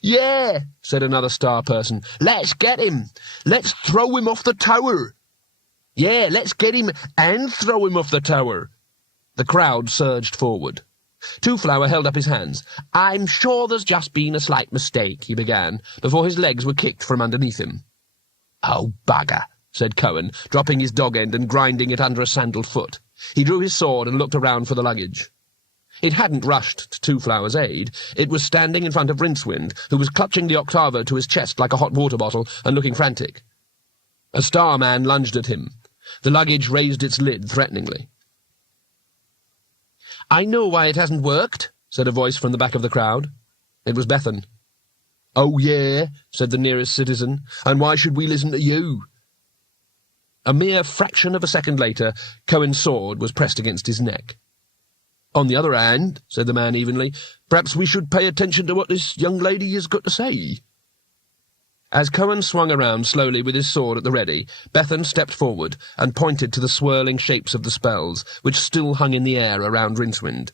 "Yeah," said another star person. "Let's get him. Let's throw him off the tower." "Yeah, let's get him and throw him off the tower." The crowd surged forward. Two-Flower held up his hands. "I'm sure there's just been a slight mistake," he began, before his legs were kicked from underneath him. "Oh, bugger," said Cohen, dropping his dog-end and grinding it under a sandalled foot. He drew his sword and looked around for the luggage. It hadn't rushed to Two-Flower's aid. It was standing in front of Rincewind, who was clutching the octavo to his chest like a hot water bottle and looking frantic. A Starman lunged at him. The luggage raised its lid threateningly. "I know why it hasn't worked," said a voice from the back of the crowd. It was Bethan. "Oh, yeah," said the nearest citizen, "and why should we listen to you?" A mere fraction of a second later, Cohen's sword was pressed against his neck. "On the other hand," said the man evenly, "perhaps we should pay attention to what this young lady has got to say." As Cohen swung around slowly with his sword at the ready, Bethan stepped forward and pointed to the swirling shapes of the spells, which still hung in the air around Rincewind.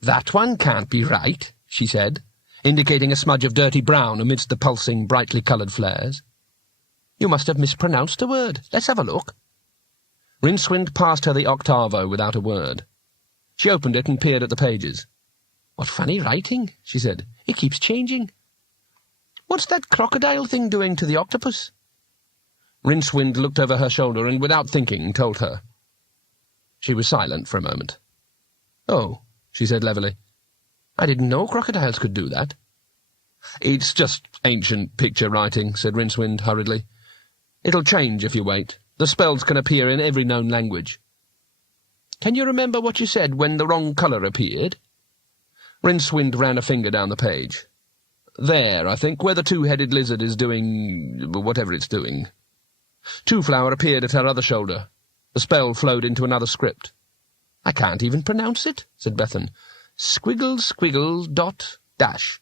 "That one can't be right," she said, indicating a smudge of dirty brown amidst the pulsing, brightly coloured flares. "You must have mispronounced a word. Let's have a look." Rincewind passed her the octavo without a word. She opened it and peered at the pages. "What funny writing," she said. "It keeps changing. What's that crocodile thing doing to the octopus?" Rincewind looked over her shoulder and, without thinking, told her. She was silent for a moment. "Oh," she said levelly. "I didn't know crocodiles could do that." "It's just ancient picture writing," said Rincewind hurriedly. "It'll change if you wait. The spells can appear in every known language." "Can you remember what you said when the wrong colour appeared?" Rincewind ran a finger down the page. "There, I think, where the two-headed lizard is doing whatever it's doing." Two-Flower appeared at her other shoulder. The spell flowed into another script. "I can't even pronounce it," said Bethan. "Squiggle, squiggle, dot, dash."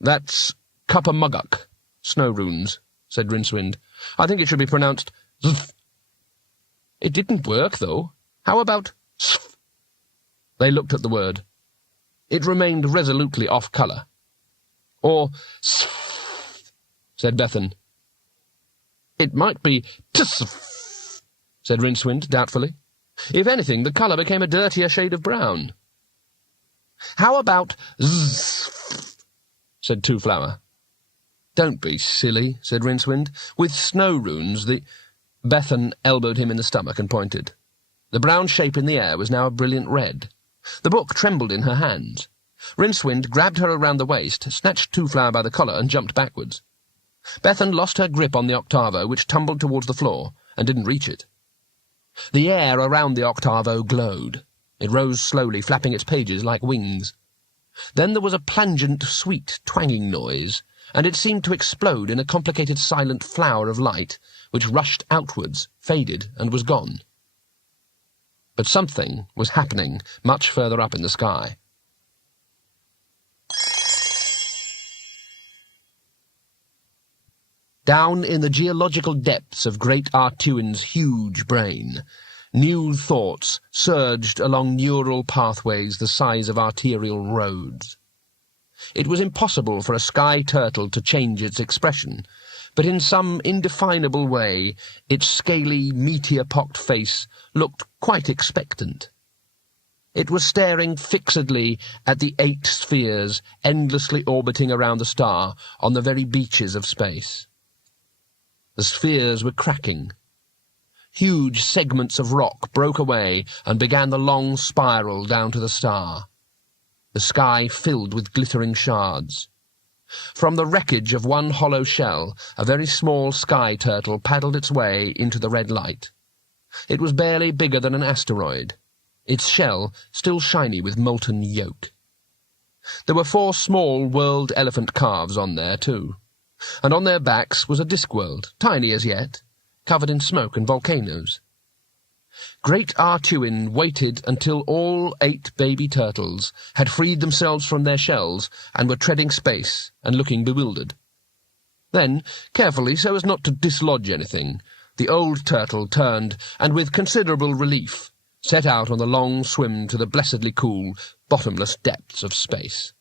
"That's Cuppa-Mugguk, snow runes," said Rincewind. "I think it should be pronounced Zf." "It didn't work, though. How about Sf?" They looked at the word. It remained resolutely off-colour. "Or Sf," said Bethan. "It might be Tsf," said Rincewind doubtfully. If anything, the colour became a dirtier shade of brown. "How about Zf?" said Two-Flower. "Don't be silly," said Rincewind. "With snow runes, the—" Bethan elbowed him in the stomach and pointed. The brown shape in the air was now a brilliant red. The book trembled in her hands. Rincewind grabbed her around the waist, snatched Two-Flower by the collar, and jumped backwards. Bethan lost her grip on the octavo, which tumbled towards the floor, and didn't reach it. The air around the octavo glowed. It rose slowly, flapping its pages like wings. Then there was a plangent, sweet, twanging noise, and it seemed to explode in a complicated silent flower of light, which rushed outwards, faded, and was gone. But something was happening much further up in the sky. Down in the geological depths of great Artuin's huge brain, new thoughts surged along neural pathways the size of arterial roads. It was impossible for a sky turtle to change its expression, but in some indefinable way its scaly, meteor-pocked face looked quite expectant. It was staring fixedly at the 8 spheres endlessly orbiting around the star on the very beaches of space. The spheres were cracking. Huge segments of rock broke away and began the long spiral down to the star. The sky filled with glittering shards. From the wreckage of one hollow shell, a very small sky turtle paddled its way into the red light. It was barely bigger than an asteroid, its shell still shiny with molten yolk. There were 4 small world elephant calves on there, too, and on their backs was a disk world, tiny as yet, covered in smoke and volcanoes. Great Artuin waited until all 8 baby turtles had freed themselves from their shells and were treading space and looking bewildered. Then, carefully, so as not to dislodge anything, the old turtle turned and, with considerable relief, set out on the long swim to the blessedly cool, bottomless depths of space.